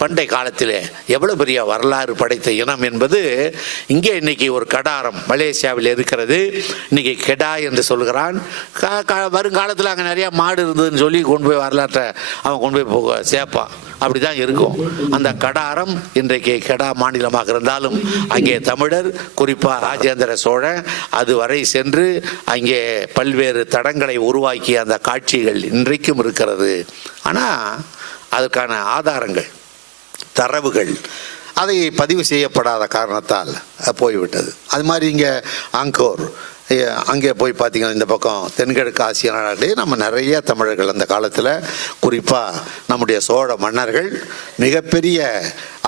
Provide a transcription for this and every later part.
பண்டை காலத்திலே எவ்வளவு பெரிய வரலாறு படைத்த இனம் என்பது இங்கே இன்னைக்கு ஒரு கடாரம் மலேசியாவில் இருக்கிறது. இன்னைக்கு கெடா என்று சொல்கிறான். வருங்காலத்தில் அங்கே நிறைய மாடு இருந்ததுன்னு சொல்லி கொண்டு போய் வரலாற்றை அவன் கொண்டு போய் சேர்ப்பான். அப்படிதான் இருக்கும். அந்த கடாரம் இன்றைக்கு கெடா மாநிலமாக இருந்தாலும் அங்கே தமிழர், குறிப்பாக ராஜேந்திர சோழன் அதுவரை சென்று அங்கே பல்வேறு தடங்களை உருவாக்கிய அந்த காட்சிகள் இன்றைக்கும் இருக்கிறது. ஆனால் அதற்கான ஆதாரங்கள், தரவுகள் அதை பதிவு செய்யப்படாத காரணத்தால் போய்விட்டது. அது மாதிரி இங்கே அங்கோர், அங்கே போய் பார்த்தீங்கன்னா இந்த பக்கம் தென்கிழக்கு ஆசிய நாடுகளே நம்ம நிறைய தமிழர்கள் அந்த காலத்தில், குறிப்பாக நம்முடைய சோழ மன்னர்கள் மிகப்பெரிய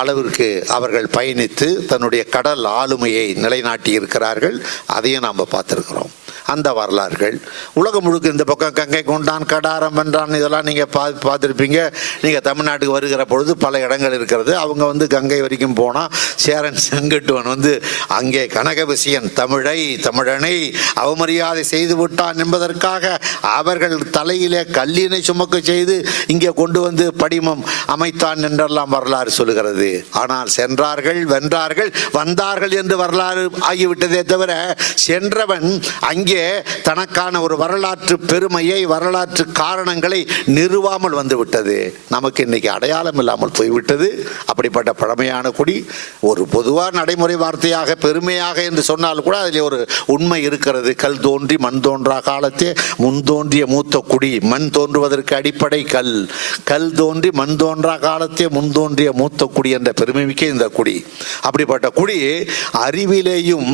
அளவிற்கு அவர்கள் பயணித்து தன்னுடைய கடல் ஆளுமையை நிலைநாட்டி இருக்கிறார்கள். அதையும் நாம் பார்த்துருக்கிறோம். அந்த வரலாறுகள் உலகம் முழுக்க இந்த பக்கம் கங்கை கொண்டான், கடாரம் வென்றான், இதெல்லாம் நீங்கள் பார்த்துருப்பீங்க. நீங்கள் தமிழ்நாட்டுக்கு வருகிற பொழுது பல இடங்கள் இருக்கிறது. அவங்க கங்கை வரைக்கும் போனால் சேரன் செங்கட்டுவன் அங்கே கனகவிசியன் தமிழனை அவமரியாதை செய்து விட்டான் என்பதற்காக அவர்கள் தலையிலே கல்லினை சுமக்க செய்து இங்கே கொண்டு படிமம் அமைத்தான் என்றெல்லாம் வரலாறு சொல்லுகிறது. ஆனால் சென்றார்கள், வென்றார்கள், வந்தார்கள் என்று வரலாறு ஆகிவிட்டதே தவிர சென்றவன் அங்கே தனக்கான ஒரு வரலாற்று பெருமையை, வரலாற்று காரணங்களை நிறுவாமல் வந்துவிட்டது. நமக்கு இன்னைக்கு அடையாளம் இல்லாமல் போய்விட்டது. அப்படிப்பட்ட பழமையான குடி ஒரு பொதுவான நடைமுறை வார்த்தையாக பெருமையாக என்று சொன்னால் கூட அதில் ஒரு உண்மை இருக்கிறது. கல் தோன்றி மண் தோன்றா காலத்தே முன் தோன்றிய மூத்த குடி. மண் தோன்றுவதற்கு அடிப்படை கல். கல் தோன்றி மண் தோன்றா காலத்தே முன் தோன்றிய மூத்த குடி என்ற பெருமை மிக்க இந்த குடி. அப்படிப்பட்ட குடி அறிவிலேயும்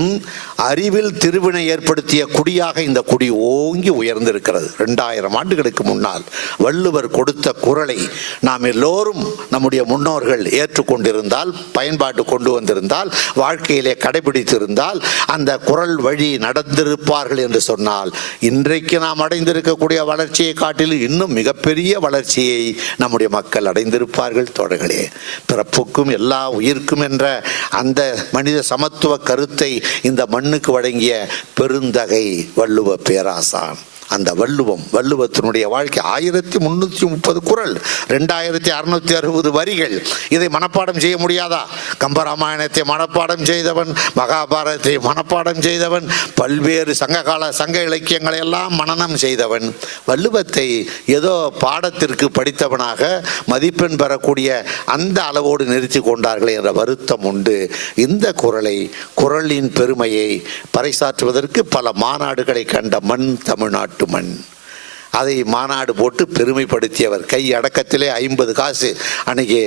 அறிவில் திருவினை ஏற்படுத்திய குடியாக இந்த குடி ஓங்கி உயர்ந்திருக்கிறது. 2000 ஆண்டுகளுக்கு முன்னால் வள்ளுவர் கொடுத்த குறளை நாம் எல்லோரும் நம்முடைய முன்னோர்கள் ஏற்றுக்கொண்டிருந்தால், பயன்பாட்டு கொண்டு வந்திருந்தால், வாழ்க்கையிலே கடைபிடித்திருந்தால், அந்த குறள் வழி நடந்திருப்பார்கள் என்று சொன்னால் இன்றைக்கு நாம் அடைந்திருக்கக்கூடிய வளர்ச்சியை காட்டிலும் இன்னும் மிகப்பெரிய வளர்ச்சியை நம்முடைய மக்கள் அடைந்திருப்பார்கள். தோழர்களே, பிறப்புக்கும் எல்லா உயிர்க்கும் என்ற அந்த மனித சமத்துவ கருத்தை இந்த மண்ணுக்கு வழங்கிய பெருந்தகை வள்ளுவ பேராசான். அந்த வள்ளுவத்தினுடைய வாழ்க்கை 1330 குறள், 2660 வரிகள். இதை மனப்பாடம் செய்ய முடியாதா? கம்பராமாயணத்தை மனப்பாடம் செய்தவன், மகாபாரதத்தை மனப்பாடம் செய்தவன், பல்வேறு சங்க இலக்கியங்களை எல்லாம் மனனம் செய்தவன். வள்ளுவத்தை ஏதோ பாடத்திற்கு படித்தவனாக மதிப்பெண் பெறக்கூடிய அந்த அளவோடு நிறுத்தி கொண்டார்கள் என்ற வருத்தம் உண்டு. இந்த குறளின் பெருமையை பறைசாற்றுவதற்கு பல மாநாடுகளை கண்ட மண் தமிழ்நாட்டு மண். அதை மாநாடு போட்டு பெருமைப்படுத்தியவர். கை அடக்கத்திலே 50 காசு அன்னைக்கு